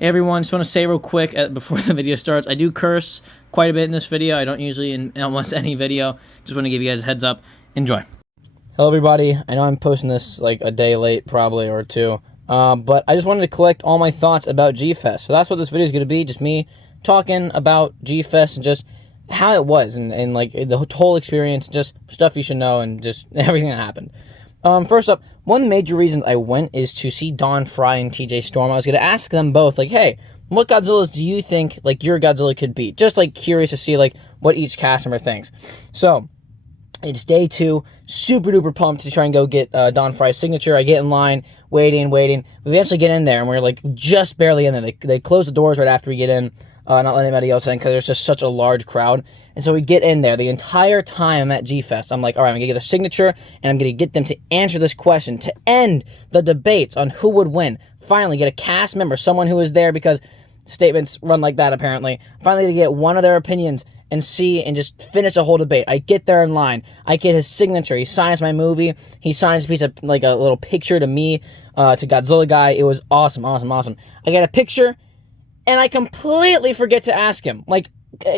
Hey everyone, just want to say real quick before the video starts, I do curse quite a bit in this video. I don't usually in almost any video. Just want to give you guys a heads up. Enjoy. Hello everybody. I know I'm posting this like a day late probably or two, but I just wanted to collect all my thoughts about Gfest. So that's what this video is going to be, just me talking about Gfest and just how it was and like the whole experience, just stuff you should know and just everything that happened. First up, one of the major reasons I went is to see Don Fry and TJ Storm. I was going to ask them both, like, hey, what Godzillas do you think, like, your Godzilla could beat? Just, like, curious to see, like, what each cast member thinks. So, it's day 2, super duper pumped to try and go get Don Fry's signature. I get in line, waiting. We eventually get in there, and we're, like, just barely in there. They close the doors right after we get in, not letting anybody else in because there's just such a large crowd. And so we get in there. The entire time I'm at Gfest, I'm like, all right, I'm going to get their signature, and I'm going to get them to answer this question, to end the debates on who would win. Finally, get a cast member, someone who was there because statements run like that, apparently. Finally, to get one of their opinions and see and just finish a whole debate. I get there in line. I get his signature. He signs my movie. He signs a piece of, like, a little picture to me, to Godzilla Guy. It was awesome. I get a picture, and I completely forget to ask him. Like,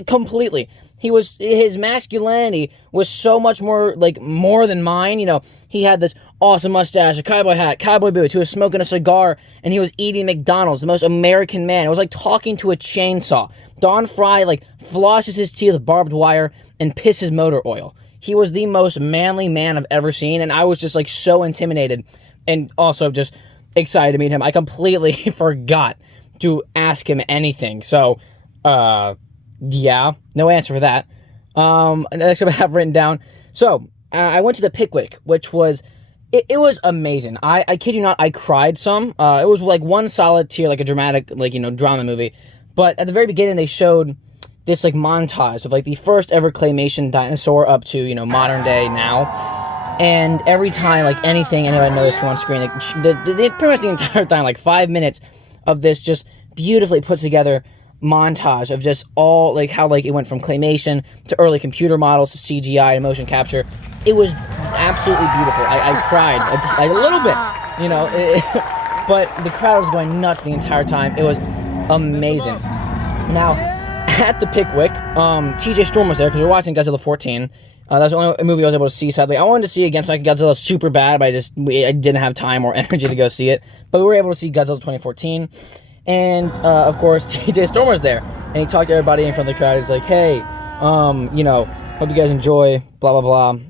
completely. His masculinity was so much more, like, more than mine. You know, he had this awesome mustache, a cowboy hat, cowboy boots. He was smoking a cigar, and he was eating McDonald's, the most American man. It was like talking to a chainsaw. Don Fry, like, flosses his teeth with barbed wire and pisses motor oil. He was the most manly man I've ever seen, and I was just, like, so intimidated and also just excited to meet him. I completely forgot to ask him anything. So, yeah, no answer for that. Next I have written down. So, I went to the Pickwick, which was, it was amazing. I kid you not, I cried some. It was like one solid tear, like a dramatic, like, you know, drama movie. But at the very beginning, they showed this, like, montage of, like, the first ever claymation dinosaur up to, you know, modern day now. And every time, like, anything anybody noticed on screen, like, pretty much the entire time, like, 5 minutes of this just beautifully put together montage of just all, like, how, like, it went from claymation to early computer models to CGI and motion capture. It was absolutely beautiful. I cried a little bit, you know, but the crowd was going nuts the entire time. It was amazing. Now, at the Pickwick, TJ Storm was there because we were watching Godzilla 14. That's the only movie I was able to see, sadly. I wanted to see it again so I could Godzilla super bad, but I didn't have time or energy to go see it. But we were able to see Godzilla 2014. And, of course, TJ Storm was there. And he talked to everybody in front of the crowd. He's like, hey, you know, hope you guys enjoy, blah, blah, blah.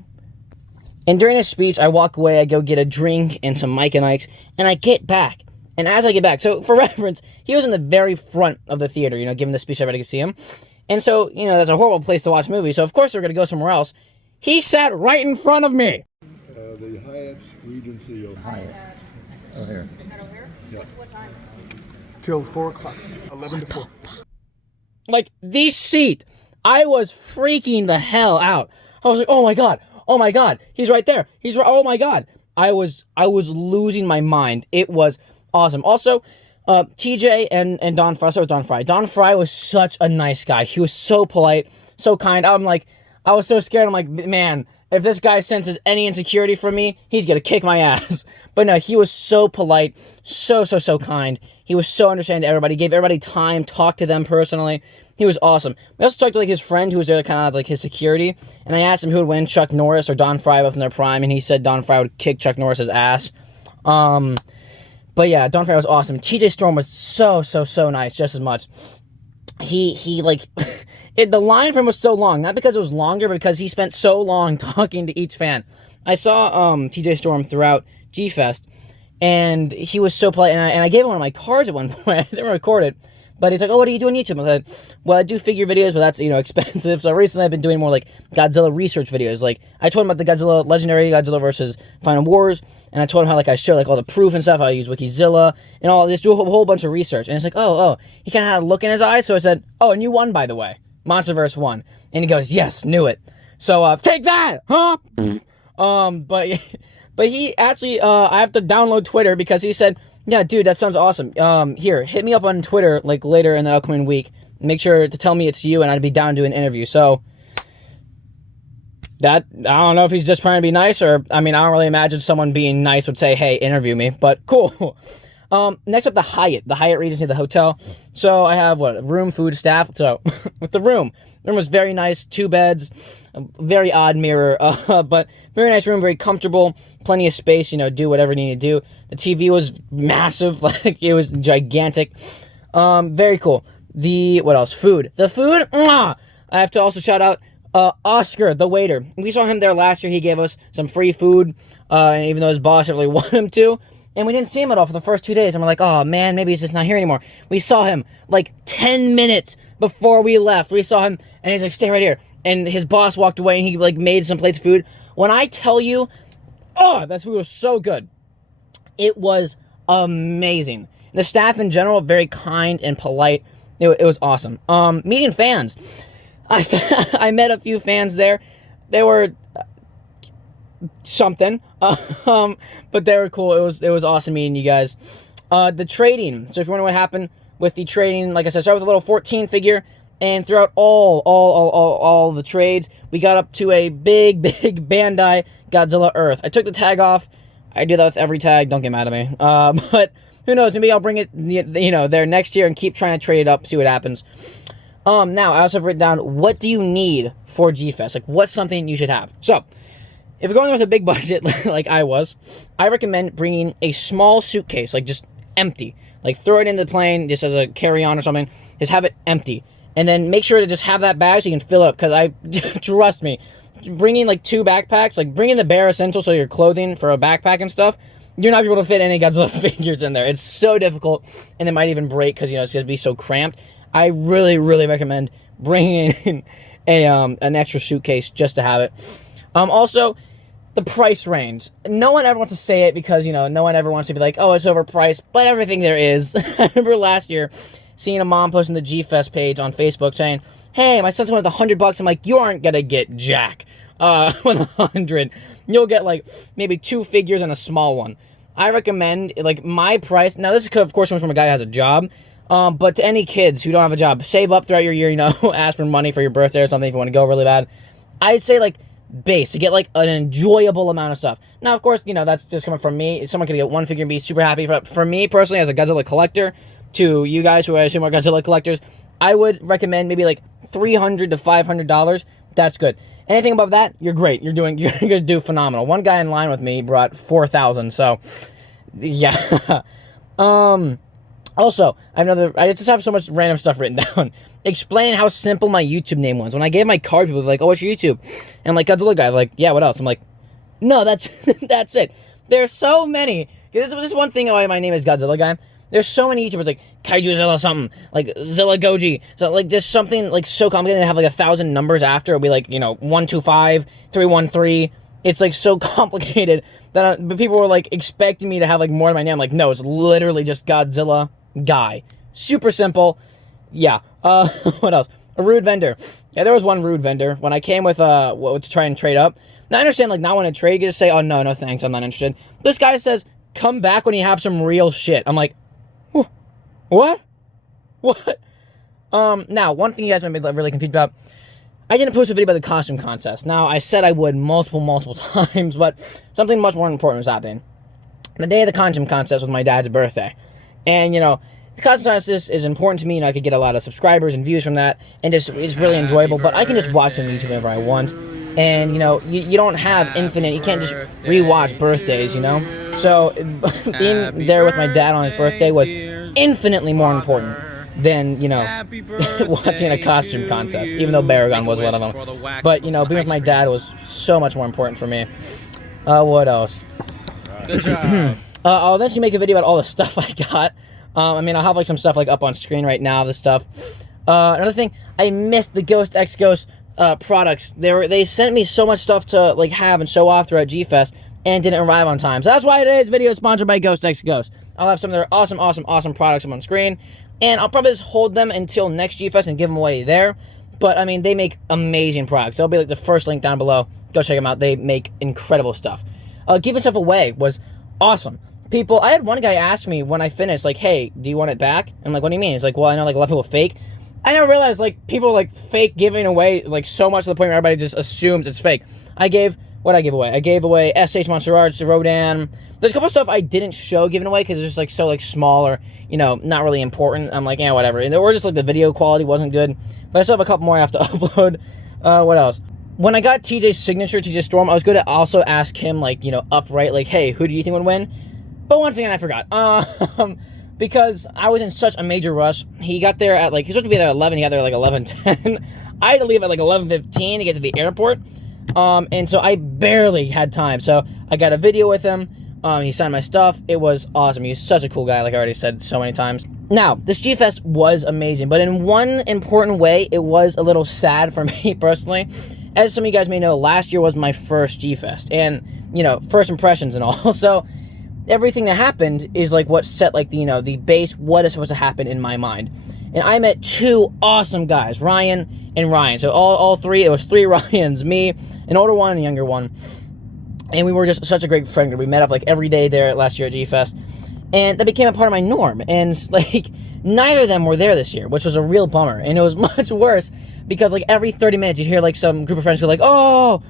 And during his speech, I walk away, I go get a drink and some Mike and Ike's, and I get back. And as I get back, so for reference, he was in the very front of the theater, you know, giving the speech so everybody could see him. And so, you know, that's a horrible place to watch movies, so of course we're going to go somewhere else. He sat right in front of me. The Hyatt Regency of Hyatt. Oh, here. Yeah. Till 4 o'clock. 11 to 4. Like, the seat. I was freaking the hell out. I was like, oh my god, he's right there. Oh my god. I was losing my mind. It was awesome. Also, TJ and Don Fry, sorry, Don Fry. Don Fry was such a nice guy. He was so polite, so kind. I was so scared. I'm like, man, if this guy senses any insecurity from me, he's gonna kick my ass. But no, he was so polite, so kind. He was so understanding to everybody, gave everybody time, talked to them personally. He was awesome. We also talked to, like, his friend who was there, kind of like his security, and I asked him who would win, Chuck Norris or Don Fry both in their prime, and he said Don Fry would kick Chuck Norris's ass. But yeah, Don Fry was awesome. TJ Storm was so nice, just as much. He like, the line for him was so long, not because it was longer, but because he spent so long talking to each fan. I saw TJ Storm throughout Gfest, and he was so polite, and I gave him one of my cards at one point. I didn't record it, but he's like, oh, what do you do on YouTube? I said, well, I do figure videos, but that's, you know, expensive. So recently I've been doing more, like, Godzilla research videos. Like, I told him about the Godzilla, Legendary Godzilla versus Final Wars, and I told him how, like, I show, like, all the proof and stuff, how I use Wikizilla, and all this, do a whole bunch of research. And it's like, oh, he kind of had a look in his eyes, so I said, oh, and you won, by the way. Monsterverse won. And he goes, yes, knew it. So, take that, huh? But he actually, I have to download Twitter because he said, yeah, dude, that sounds awesome. Here, hit me up on Twitter, like, later in the upcoming week. Make sure to tell me it's you, and I'd be down to do an interview. So, that, I don't know if he's just trying to be nice, or, I mean, I don't really imagine someone being nice would say, hey, interview me, but cool. Next up, the Hyatt. The Hyatt Regency, the hotel. So I have, room, food, staff. So with the room was very nice. 2 beds, a very odd mirror, but very nice room, very comfortable, plenty of space, do whatever you need to do. The TV was massive, like it was gigantic. Very cool. What else? Food. The food, mwah! I have to also shout out Oscar, the waiter. We saw him there last year. He gave us some free food, and even though his boss didn't really want him to. And we didn't see him at all for the first 2 days. And we're like, oh man, maybe he's just not here anymore. We saw him like 10 minutes before we left. We saw him and he's like, stay right here. And his boss walked away and he like made some plates of food. When I tell you, that food was so good. It was amazing. The staff in general, very kind and polite. It was awesome. Meeting fans. I met a few fans there. They were something, but they were cool. It was awesome meeting you guys. The trading. So if you wonder what happened with the trading, like I said, start with a little 14 figure, and throughout all the trades, we got up to a big Bandai Godzilla Earth. I took the tag off. I do that with every tag. Don't get mad at me. But who knows? Maybe I'll bring it, there next year and keep trying to trade it up, see what happens. Now I also have written down, what do you need for Gfest? Like, what's something you should have? So, if you're going there with a big budget, like I was, I recommend bringing a small suitcase, like just empty. Like, throw it in the plane just as a carry-on or something. Just have it empty. And then make sure to just have that bag so you can fill it up. Because trust me, bringing like 2 backpacks, like bringing the bare essentials, so your clothing for a backpack and stuff, you're not able to fit any Godzilla figures in there. It's so difficult, and it might even break because, it's going to be so cramped. I really recommend bringing in an extra suitcase just to have it. Also, the price range. No one ever wants to say it because, no one ever wants to be like, oh, it's overpriced, but everything there is. I remember last year seeing a mom posting the Gfest page on Facebook saying, hey, my son's going with $100. I'm like, you aren't going to get jack with 100. You'll get, like, maybe 2 figures and a small one. I recommend, like, my price. Now, this is, of course, comes from a guy who has a job. But to any kids who don't have a job, save up throughout your year, ask for money for your birthday or something if you want to go really bad. I'd say, like, base to get, like, an enjoyable amount of stuff. Now, of course, that's just coming from me. Someone could get 1 figure and be super happy. For me, personally, as a Godzilla collector, to you guys who I assume are Godzilla collectors, I would recommend maybe, like, $300 to $500. That's good. Anything above that, you're great. You're going to do phenomenal. One guy in line with me brought 4,000, so, yeah. Also, I just have so much random stuff written down, explaining how simple my YouTube name was. When I gave my card, people were like, oh, what's your YouTube? And I'm like, Godzilla guy. I'm like, yeah, what else? I'm like, no, that's it. There's so many. This is one thing why my name is Godzilla guy. There's so many YouTubers like Kaiju Zilla something, like Zilla Goji. So like just something like so complicated to have like 1,000 numbers after. It'll be like, 125, 313. It's like so complicated that but people were like expecting me to have like more in my name. I'm like, no, it's literally just Godzilla guy. Super simple. Yeah. What else? A rude vendor. Yeah, there was one rude vendor when I came with to try and trade up. Now I understand, like, not want to trade, you just say, oh no thanks, I'm not interested. This guy says, come back when you have some real shit. I'm like, what? Now, one thing you guys might be really confused about, I didn't post a video about the costume contest. Now, I said I would multiple times, but something much more important was happening. The day of the costume contest was my dad's birthday. And, the costume contest is important to me, I could get a lot of subscribers and views from that, and it's really enjoyable, but I can just watch it on YouTube whenever I want. And, you don't have infinite, you can't just rewatch birthdays, So, being there with my dad on his birthday was infinitely more important than, watching a costume contest, even though Baragon was one of them. But, being with my dad was so much more important for me. What else? Good job. I'll eventually make a video about all the stuff I got. I'll have, like, some stuff, like, up on screen right now, this stuff. Another thing, I missed the Ghost X Ghost products. They sent me so much stuff to, like, have and show off throughout Gfest, and didn't arrive on time. So that's why today's video is sponsored by Ghost X Ghost. I'll have some of their awesome products up on screen, and I'll probably just hold them until next Gfest and give them away there. But, they make amazing products. They'll be, like, the first link down below. Go check them out. They make incredible stuff. Giving stuff away was awesome. I had one guy ask me when I finished, like, hey, do you want it back? I'm like, what do you mean? He's like, well, I know, like, a lot of people fake. I never realized, like, people, like, fake giving away, like, so much to the point where everybody just assumes it's fake. I gave what I give away? I gave away SH Monster Arts, Rodan. There's a couple of stuff I didn't show giving away because it's just like so like small or, you know, not really important. I'm like, yeah, whatever. And or just like the video quality wasn't good. But I still have a couple more I have to upload. What else? When I got TJ's signature, TJ Storm, I was going to also ask him, like, you know, upright, like, hey, who do you think would win? But once again, I forgot. Because I was in such a major rush. He got there at, like, he was supposed to be there at 11. He got there at, like, 11:10. I had to leave at, like, 11:15 to get to the airport. And so I barely had time. So I got a video with him. He signed my stuff. It was awesome. He's such a cool guy, like I already said so many times. Now, this Gfest was amazing. But in one important way, it was a little sad for me personally. As some of you guys may know, last year was my first Gfest. And, you know, first impressions and all. So everything that happened is like what set like the, you know, the base, what is supposed to happen in my mind. And I met two awesome guys, Ryan and Ryan. So all three, it was three Ryans, me, an older one and a younger one. And we were just such a great friend group. We met up like every day there last year at Gfest. And that became a part of my norm. And like neither of them were there this year, which was a real bummer. And it was much worse because like every 30 minutes you'd hear like some group of friends go like, oh,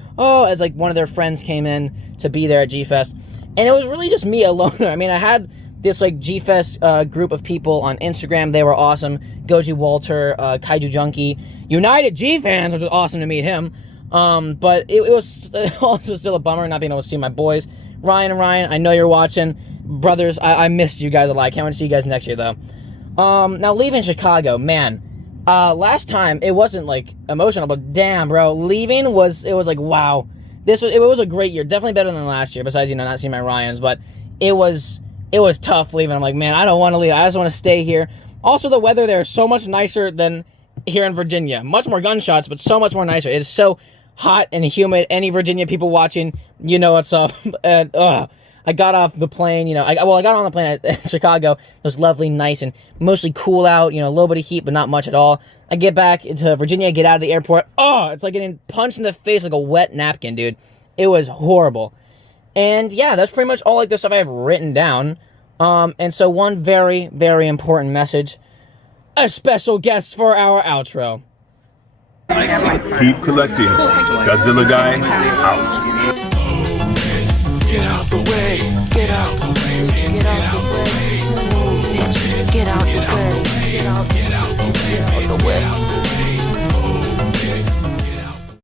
as like one of their friends came in to be there at Gfest. And it was really just me alone. I mean, I had this like Gfest group of people on Instagram. They were awesome. Goji Walter, Kaiju Junkie, United G fans, which was awesome to meet him. But it was also still a bummer not being able to see my boys. Ryan and Ryan, I know you're watching. Brothers, I missed you guys a lot. I can't wait to see you guys next year, though. Now, leaving Chicago, man. Last time, it wasn't, like, emotional, but damn, bro. Leaving was like, wow. It was a great year. Definitely better than last year, besides, you know, not seeing my Ryans. But it was tough leaving. I'm like, man, I don't want to leave. I just want to stay here. Also, the weather there is so much nicer than here in Virginia. Much more gunshots, but so much more nicer. It is so hot and humid. Any Virginia people watching, you know what's up. And, I got off the plane, you know, I got on the plane at Chicago. It was lovely, nice, and mostly cool out, you know, a little bit of heat, but not much at all. I get back into Virginia, get out of the airport. Oh, it's like getting punched in the face like a wet napkin, dude. It was horrible. And yeah, that's pretty much all like the stuff I have written down. And so one very, very important message. A special guest for our outro. Keep collecting. Godzilla guy, out. Get out the way, get out the way, get out the way, get out the way, get out the way, get out the way.